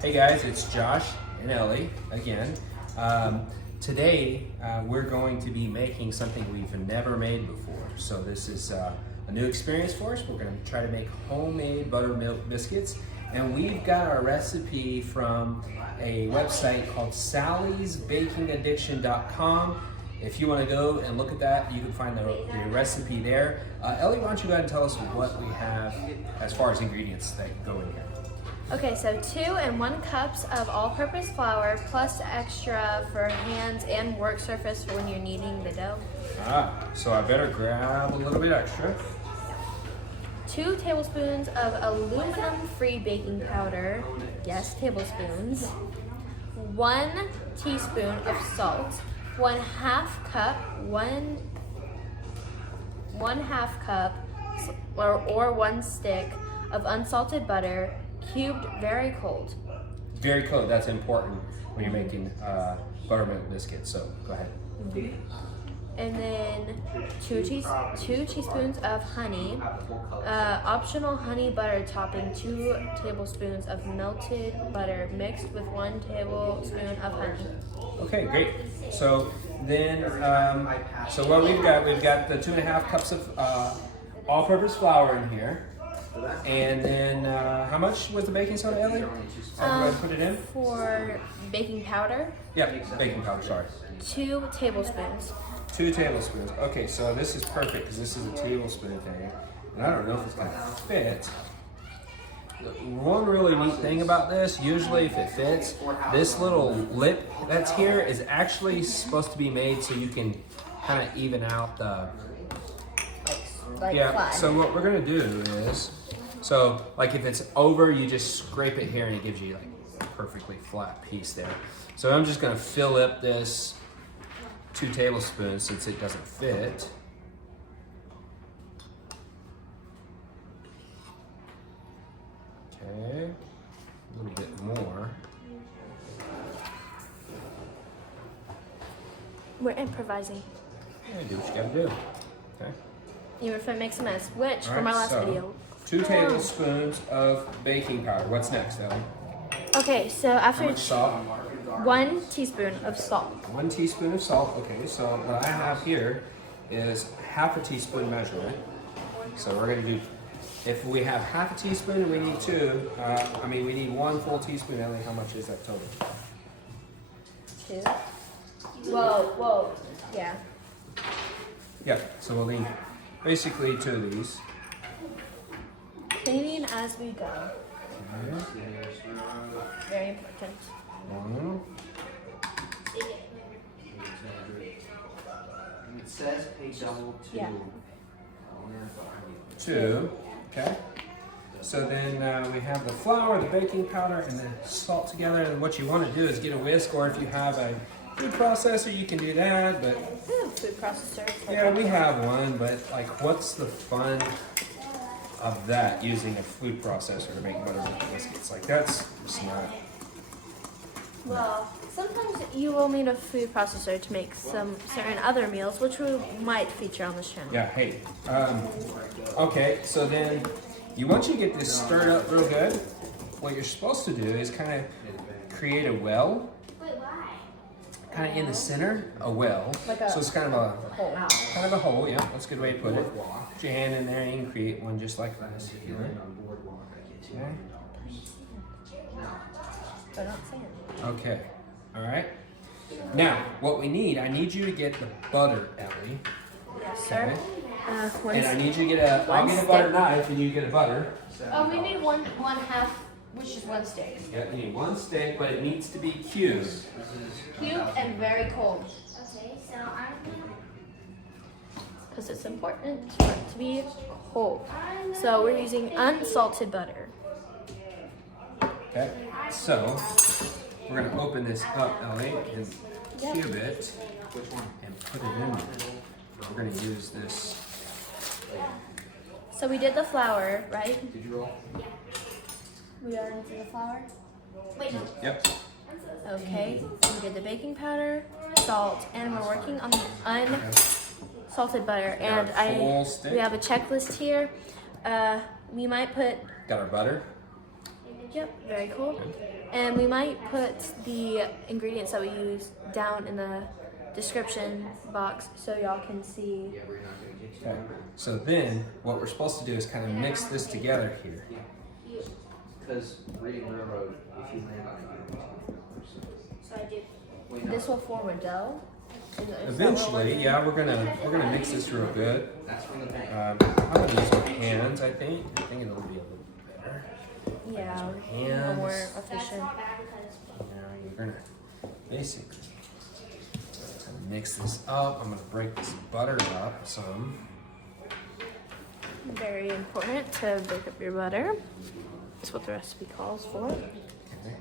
Hey guys, it's Josh and Ellie again. Today we're going to be making something we've never made before. So this is a new experience for us. We're going to try to make homemade buttermilk biscuits. And we've got our recipe from a website called sallysbakingaddiction.com. If you want to go and look at that, you can find the recipe there. Ellie, why don't you go ahead and tell us what we have as far as ingredients that go in here. Okay, so 2 and 1 cups of all-purpose flour plus extra for hands and work surface for when you're kneading the dough. So I better grab a little bit extra. 2 tablespoons of aluminum-free baking powder. Yes, tablespoons. 1 teaspoon of salt. 1/2 cup, one half cup, or 1 stick of unsalted butter, cubed very cold. Very cold, that's important when you're making buttermilk biscuits, so go ahead. And then 2 teaspoons of honey, optional honey butter topping, 2 tablespoons of melted butter mixed with 1 tablespoon of honey. Okay, great. So then, so what we've got the 2.5 cups of all-purpose flour in here. And then, how much was the baking soda, Ellie? Put it in? For baking powder? Yeah, baking powder, sorry. 2 tablespoons. 2 tablespoons. Okay, so this is perfect because this is a tablespoon thing. And I don't know if it's going to fit. One really neat thing about this, usually if it fits, this little lip that's here is actually supposed to be made so you can kind of even out the... Flat. So what we're going to do is, so like if it's over, you just scrape it here and it gives you like a perfectly flat piece there. So I'm just going to fill up this 2 tablespoons since it doesn't fit. Okay, a little bit more. We're improvising. Yeah, do what you gotta do. Okay. Even if it makes a mess, which from our last video. 2 tablespoons of baking powder. What's next, Ellie? Okay, so after How much salt? 1 teaspoon of salt. 1 teaspoon of salt. Okay, so what I have here is 1/2 teaspoon measurement. So we're gonna do, if we have 1/2 teaspoon and we need 2, we need 1 full teaspoon, Ellie, how much is that total? 2. Whoa, yeah. Yeah, so we'll need basically 2 of these. Cleaning as we go. Okay. Very important. 1. It says pay double to. Yeah. 2, okay. So then we have the flour, the baking powder, and the salt together. And what you want to do is get a whisk, or if you have a food processor, you can do that. But I have a food processor. yeah, we have one. But like, what's the fun of that using a food processor to make buttermilk biscuits? Like, that's just not. Well, sometimes you will need a food processor to make some certain other meals, which we might feature on this channel. Yeah. Hey. Okay. So then, once you get this stirred up real good, what you're supposed to do is kind of create a well. Kind of in the center, a well. So it's kind of a hole. Yeah, that's a good way to put it. Put your hand in there and you can create one just like this. Okay. But not saying. Okay. All right. Now, what we need, I need you to get the butter, Ellie. Yes, sir. Okay. And I need you to get I'll get a butter knife and you get a butter. Oh, we need one half, which is 1 stick. Yeah, you need 1 stick, but it needs to be cubed. Cubed and very cold. Okay, so I'm because it's important for it to be cold. So we're using unsalted butter. Okay. So we're gonna open this up, Ellie, and cube it and put it in there. We're gonna use this. So we did the flour, right? Did you roll? We already did the flour? Wait, no. Yep. Okay, we did the baking powder, salt, and we're working on the unsalted butter. And full stick. we have a checklist here. We might put Got our butter. Yep, very cool. And we might put the ingredients that we use down in the description box so y'all can see. Okay. So then, what we're supposed to do is kind of mix this together here. Because reading railroad, if you land on So I do. This will form a dough. Eventually, yeah, we're gonna mix this real good. that's from the bank. I'm gonna use my hands. I think it'll be a little better. Yeah, Hands. more efficient. Now you're gonna basically mix this up. I'm gonna break this butter up some. Very important to break up your butter. That's what the recipe calls for. Okay.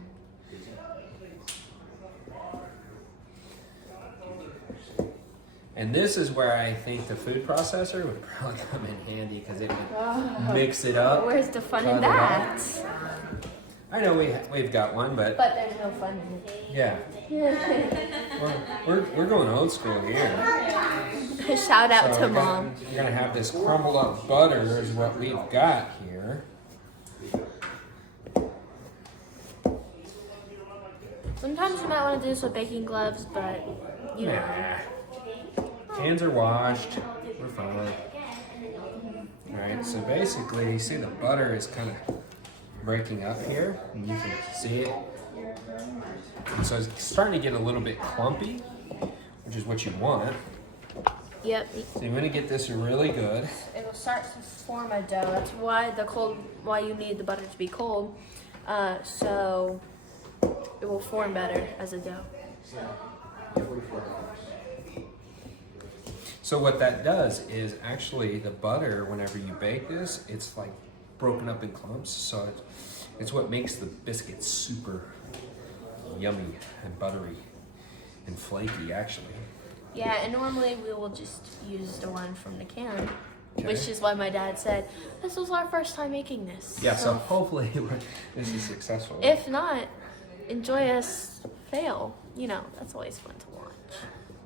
And this is where I think the food processor would probably come in handy because it would mix it up. Where's the fun cut in it that? up. I know we've got one, but But there's no fun in it. yeah, we're going old school here. Shout out So to we're Mom. You're gonna have this crumbled up butter is what we've got here. Sometimes you might want to do this with baking gloves, but you know. Nah. Hands are washed. We're fine. Alright, so basically, you see the butter is kind of breaking up here, and you can see it. And so it's starting to get a little bit clumpy, which is what you want. Yep. So you want to get this really good. It will start to form a dough. That's why you need the butter to be cold, so it will form better as a dough. So what that does is actually the butter, whenever you bake this, it's like broken up in clumps. So it's what makes the biscuits super yummy and buttery and flaky, actually. Yeah, and normally we will just use the one from the can, Okay. which is why my dad said, this was our first time making this. Yeah, so hopefully this is successful. If not, enjoy us fail. You know, that's always fun to watch.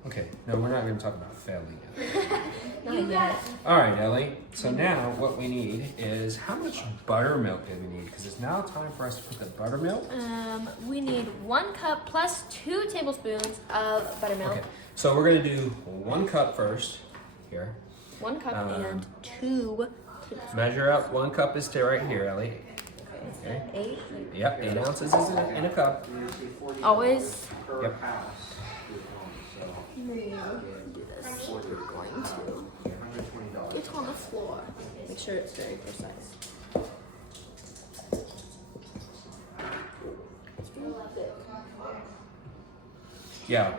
Okay, no, we're not going to talk about failing yet. Not yet. All right, Ellie. So now what we need is, how much buttermilk do we need? Because it's now time for us to put the buttermilk. We need 1 cup plus 2 tablespoons of buttermilk. Okay, so we're going to do 1 cup first. Here. 1 cup and 2 tablespoons. Measure up. 1 cup is to right here, Ellie. Okay. 8. Yep, 8 ounces is in a cup. Always Yep. do this. We're going to get on the floor. Make sure it's very precise. Yeah,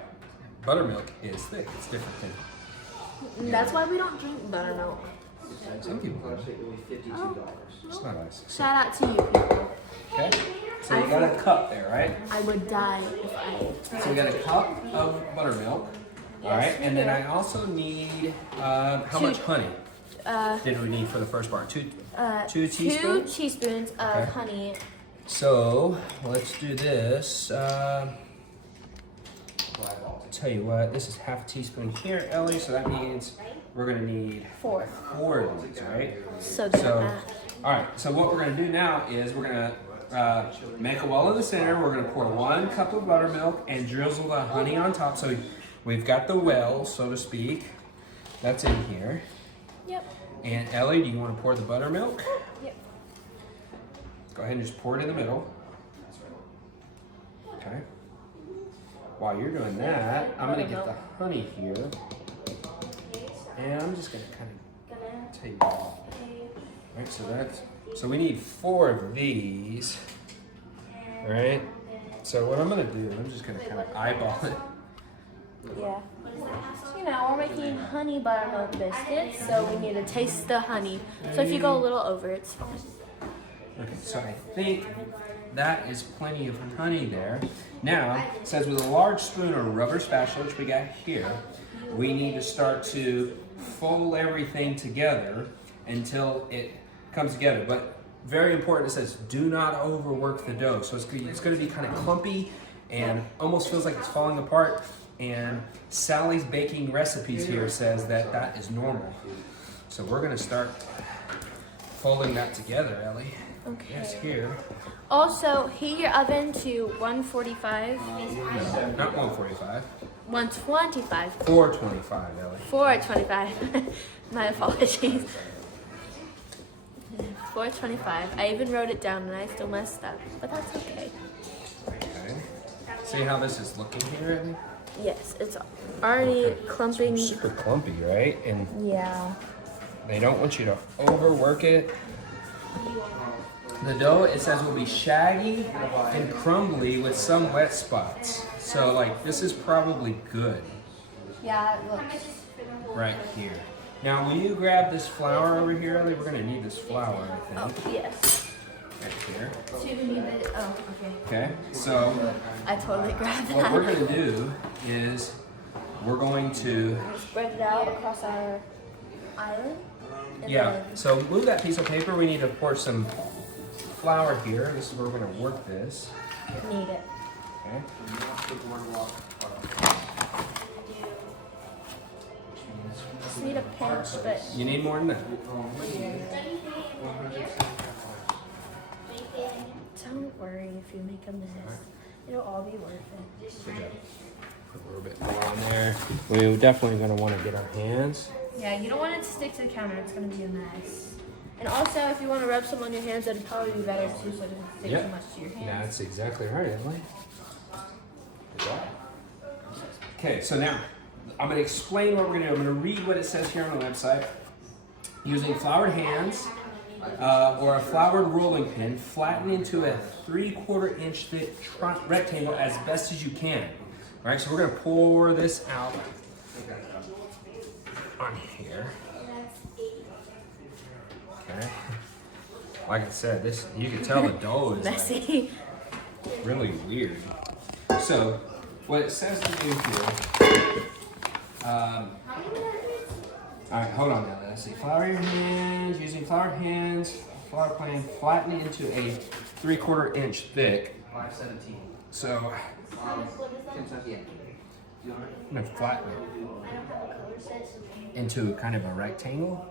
buttermilk is thick. It's different than That's why we don't drink buttermilk. some people. Oh, It's not nice. shout out to you people. Okay, so you got a cup there, right? I would die if I. So we got a cup of buttermilk. All right, and then I also need how much honey did we need for the first part? 2 teaspoons. 2 teaspoons of Okay. honey. So let's do this. Tell you what, this is half a teaspoon here, Ellie. So that means we're gonna need 4. 4 of these, right? So good So, math. all right. So what we're gonna do now is we're gonna make a well in the center. We're gonna pour 1 cup of buttermilk and drizzle the honey on top. So we've got the well, so to speak. That's in here. Yep. And Ellie, do you want to pour the buttermilk? Yep. Go ahead and just pour it in the middle. Okay. While you're doing that, I'm gonna get the honey here. And I'm just gonna kind of take Right, so we need 4 of these. Right? So what I'm gonna do, I'm just gonna kind of eyeball it. Yeah. You know, we're making honey buttermilk biscuits, so we need to taste the honey. So if you go a little over, it's fine. Okay, so I think that is plenty of honey there. Now, it says with a large spoon or rubber spatula, which we got here, we need to start to fold everything together until it comes together. But very important, it says do not overwork the dough. So it's going to be kind of clumpy and almost feels like it's falling apart. And Sally's baking recipes here says that that is normal. So we're going to start folding that together, Ellie. Okay. Yes, here. Also, heat your oven to 145. No, not 145. 125. 425, Ellie. 425. My apologies. 425. I even wrote it down and I still messed up, but that's okay. Okay. See how this is looking here, Ellie? Yes, it's already clumping. Super clumpy, right? And Yeah. they don't want you to overwork it. The dough, it says, will be shaggy and crumbly with some wet spots. So, like, this is probably good Yeah, it looks. right here. Now, will you grab this flour over here, Ellie? We're gonna need this flour, I Oh, think. yes. Right here. So you need it. Oh, okay. Okay, so I totally grabbed that. what we're gonna do is we're going to, Spread it out across our island. And yeah, then- so move that piece of paper. We need to pour some flour here. This is where we're gonna work this. Need it. Okay. Just need a pinch, but You need more than that. don't worry if you make a mess. It'll all be worth it. Good job. Put a little bit more on there. We're definitely gonna want to get our hands. Yeah, you don't want it to stick to the counter. It's gonna be a mess. And also, if you want to rub some on your hands, that'd probably be better too, so it doesn't stick Yep. too much to your hands. That's exactly right, Emily. Good job. Okay, so now I'm going to explain what we're going to do. I'm going to read what it says here on the website. Using floured hands or a floured rolling pin, flatten into a 3/4 inch thick rectangle as best as you can. All right, so we're going to pour this out on here. Okay. Like I said, this you can tell the dough is like, Messy. really weird. So, what it says to do here, all right, hold on now. Let's see. Flour your hands, using floured hands, flour pan, flatten it into a 3/4 inch thick. 517. So, Kentucky. I'm gonna flatten it into kind of a rectangle,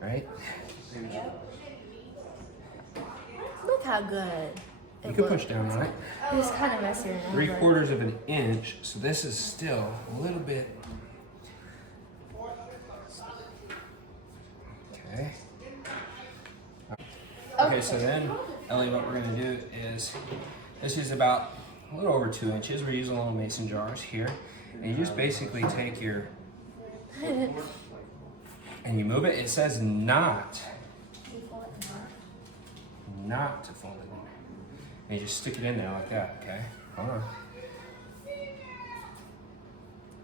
right? Look how good. You can push down on it. It's kind of messier now. 3/4 of an inch, so this is still a little bit. Okay. Okay, so then, Ellie, what we're gonna do is, this is about a little over 2 inches. We're using little mason jars here. And you just basically take your, and you move it. It says not to fold it in. And you just stick it in there like that, okay? Hold on.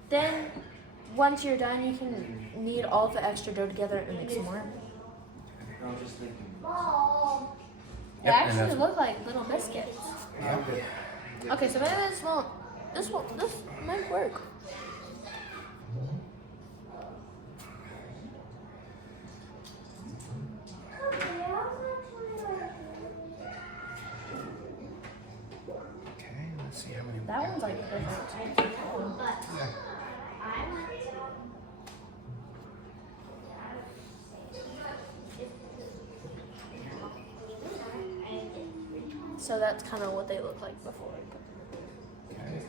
Then, once you're done, you can knead all the extra dough together and make some more. I was just thinking. They Yep, and actually that's- look like little biscuits. Yeah. Okay, so maybe this might work. Okay, let's see how many. we That got. one's like perfect. Yeah. So that's kind of what they look like before. Okay.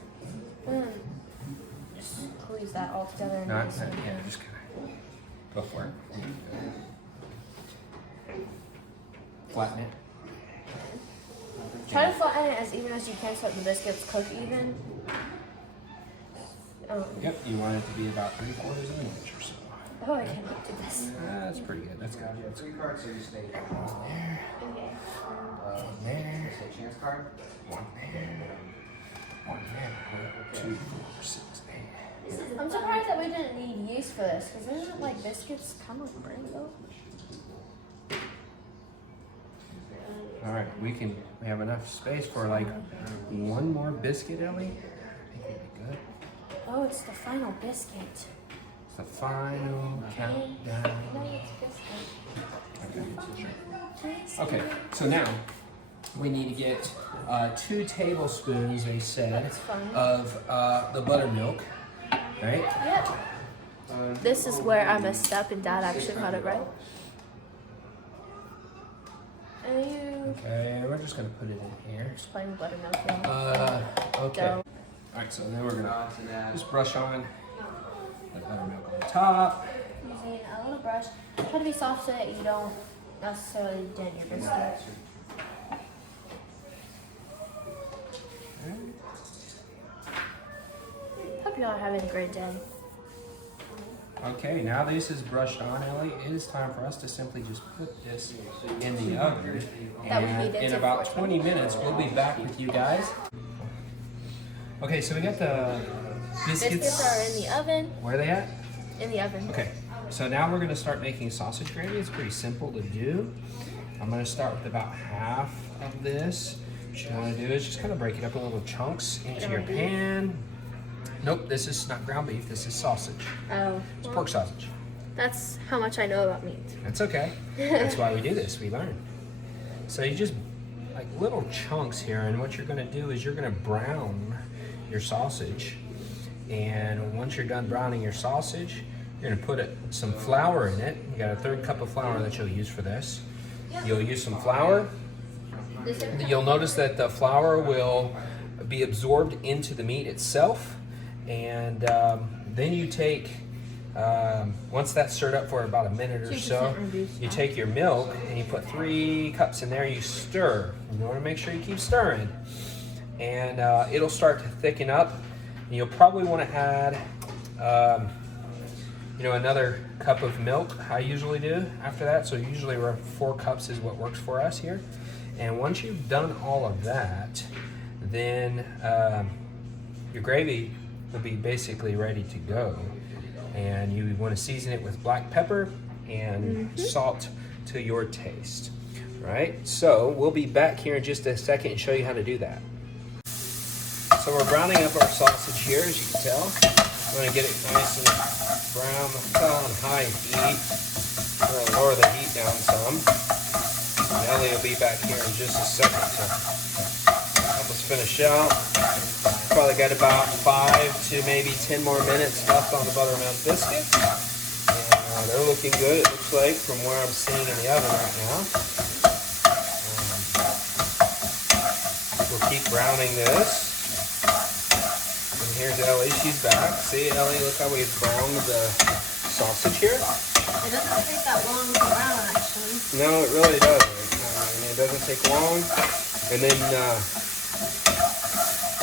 Just squeeze that all together and Not, mix not, it. yeah, just kind of go for it. Flatten it. Try to flatten it as even as you can so that the biscuits cook even. Yep, you want it to be about 3/4 of an inch or so. Oh, I cannot do this. That's pretty good. That's good. You have 3 cards, so you stay. There. Okay. There. Say chance card. One there. One there. 2, 4, 6, 8. I'm surprised that we didn't need yeast for this, because isn't it like biscuits kind of bread though? All right, we have enough space for like one more biscuit, Ellie. I think we'd be good. Oh, it's the final biscuit. It's the final countdown. No, it's biscuit. Okay, sure. Okay, so now we need to get 2 tablespoons, they said, That's fine. of the buttermilk, right? Yep. This is where I messed up and Dad actually got it right. Okay, we're just gonna put it in here. Just plain buttermilk, yeah. Okay. Dough. Alright, so then we're gonna just brush on the buttermilk on the top. Using a little brush. Try to be soft so that you don't necessarily dent your biscuit. Hope y'all are having a great day. Okay, now this is brushed on, Ellie. It is time for us to simply just put this in the oven. And in about 20 minutes, we'll be back with you guys. Okay, so we got the biscuits. Biscuits are in the oven. Where are they at? In the oven. Okay, so now we're gonna start making sausage gravy. It's pretty simple to do. I'm gonna start with about half of this. What you wanna do is just kind of break it up in little chunks into your pan. Nope, this is not ground beef, this is sausage. Oh. It's pork sausage. That's how much I know about meat. That's okay. That's why we do this, we learn. So you just, like little chunks here, and what you're gonna do is you're gonna brown your sausage. And once you're done browning your sausage, you're gonna put some flour in it. You got a 1/3 cup of flour that you'll use for this. You'll use some flour. You'll notice that the flour will be absorbed into the meat itself. And then you take, once that's stirred up for about a minute or so, you take your milk and you put 3 cups in there, you stir. You want to make sure you keep stirring. And it'll start to thicken up. And you'll probably want to add, another cup of milk, I usually do after that. So usually around 4 cups is what works for us here. And once you've done all of that, then your gravy will be basically ready to go. And you want to season it with black pepper and salt to your taste. Right? So we'll be back here in just a second and show you how to do that. So we're browning up our sausage here, as you can tell. We're going to get it nice and brown. It's on high heat. We're going to lower the heat down some. And Ellie will be back here in just a second to help us finish out. Probably got about 5 to maybe 10 more minutes left on the buttermilk biscuits. And they're looking good, it looks like, from where I'm seeing in the oven right now. We'll keep browning this. And here's Ellie, she's back. See, Ellie, look how we've browned the sausage here. It doesn't take that long to brown, actually. No, it really doesn't. I mean, it doesn't take long. And then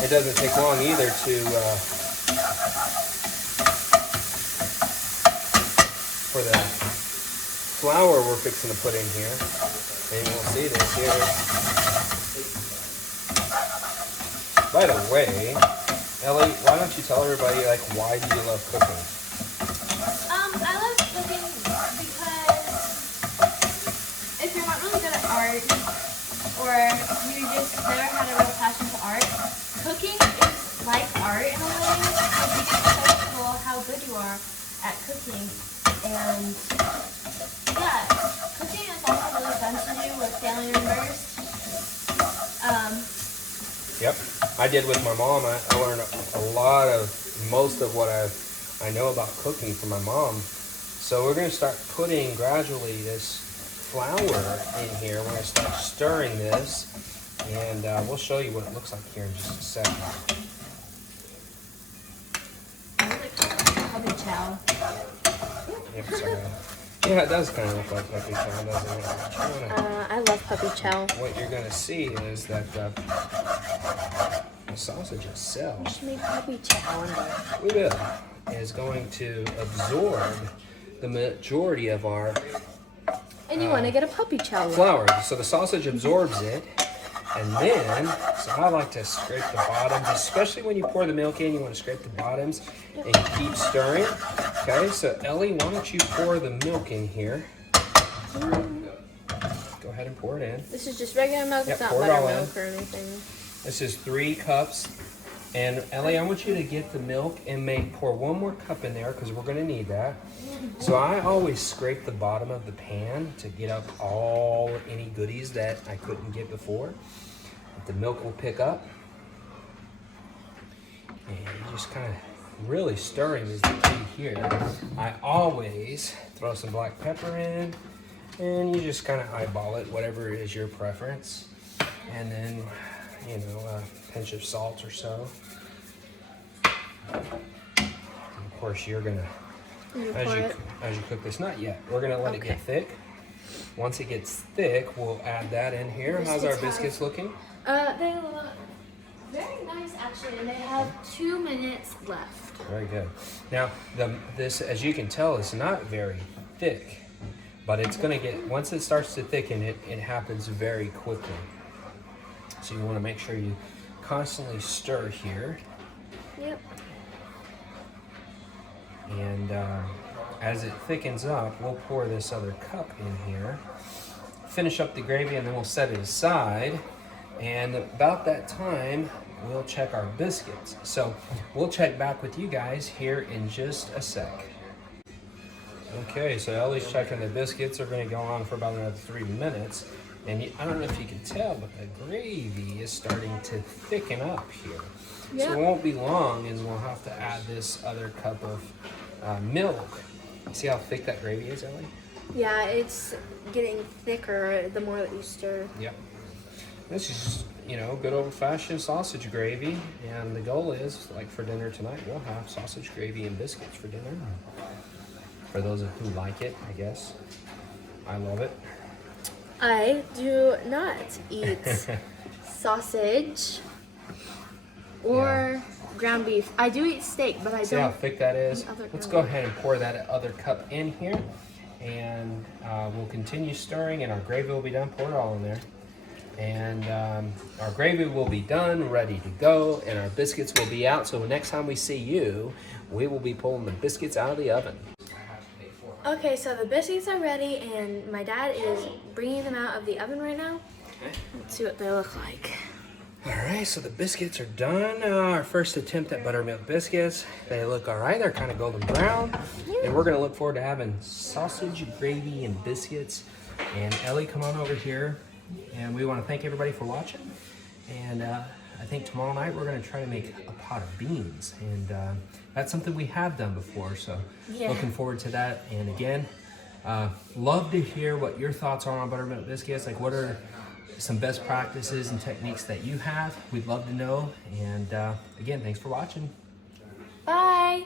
it doesn't take long either to for the flour we're fixing to put in here. And we'll see this here. By the way, Ellie, why don't you tell everybody, like, why do you love cooking? I love cooking because if you're not really good at art, or you just never had a real passion for art, cooking is like art in a way, because you get to show people how good you are at cooking. And yeah, cooking is also really fun to do with family members. Yep, I did with my mom. I learned most of what I know about cooking from my mom. So we're going to start putting gradually this flour in here. We're going to start stirring this, and we'll show you what it looks like here in just a second. Puppy chow. Yep, sorry. Yeah, it does kind of look like puppy chow, doesn't it? I love puppy chow. What you're going to see is that the sausage itself, We should make puppy chow one day. we will, is going to absorb the majority of our And you want to get a puppy chow one. flour. So the sausage absorbs it, and then, so I like to scrape the bottoms, especially when you pour the milk in, you want to scrape the bottoms and you keep stirring. Okay, so Ellie, why don't you pour the milk in here? Go ahead and pour it in. This is just regular milk, Yep, it's not pour it all buttermilk or anything. This is 3 cups. And Ellie, I want you to get the milk and pour 1 more cup in there because we're going to need that. So I always scrape the bottom of the pan to get up any goodies that I couldn't get before. The milk will pick up. And you just kind of really stirring is the key here. I always throw some black pepper in. And you just kind of eyeball it, whatever is your preference. And then, you know, a pinch of salt or so. And of course, you're gonna, as you cook this, not yet. We're gonna let it get thick. Once it gets thick, we'll add that in here. How's our biscuits looking? They look very nice, actually, and they have 2 minutes left. Very good. Now, this, as you can tell, is not very thick, but it's going to get, once it starts to thicken, it happens very quickly. So you want to make sure you constantly stir here. Yep. And as it thickens up, we'll pour this other cup in here, finish up the gravy, and then we'll set it aside. And about that time, we'll check our biscuits. So we'll check back with you guys here in just a sec. Okay, so Ellie's checking the biscuits. Are going to go on for about another 3 minutes. And I don't know if you can tell, but the gravy is starting to thicken up here. Yep. So it won't be long, and we'll have to add this other cup of milk. See how thick that gravy is, Ellie? Yeah, it's getting thicker the more that you stir. Yep. This is just, you know, good old-fashioned sausage gravy, and the goal is, like for dinner tonight, we'll have sausage gravy and biscuits for dinner. For those who like it, I guess. I love it. I do not eat sausage or ground beef. I do eat steak, but I See how don't. thick that is? Other Let's kind. go ahead and pour that other cup in here, and we'll continue stirring, and our gravy will be done. Pour it all in there. And our gravy will be done, ready to go, and our biscuits will be out. So next time we see you, we will be pulling the biscuits out of the oven. Okay, so the biscuits are ready, and my dad is bringing them out of the oven right now. Okay. Let's see what they look like. All right, so the biscuits are done. Our first attempt at buttermilk biscuits. They look all right. They're kind of golden brown. And we're going to look forward to having sausage, gravy, and biscuits. And Ellie, come on over here. And we want to thank everybody for watching. And I think tomorrow night we're going to try to make a pot of beans. And that's something we have done before. So looking forward to that. And again, love to hear what your thoughts are on buttermilk biscuits. Like, what are some best practices and techniques that you have? We'd love to know. And again, thanks for watching. Bye.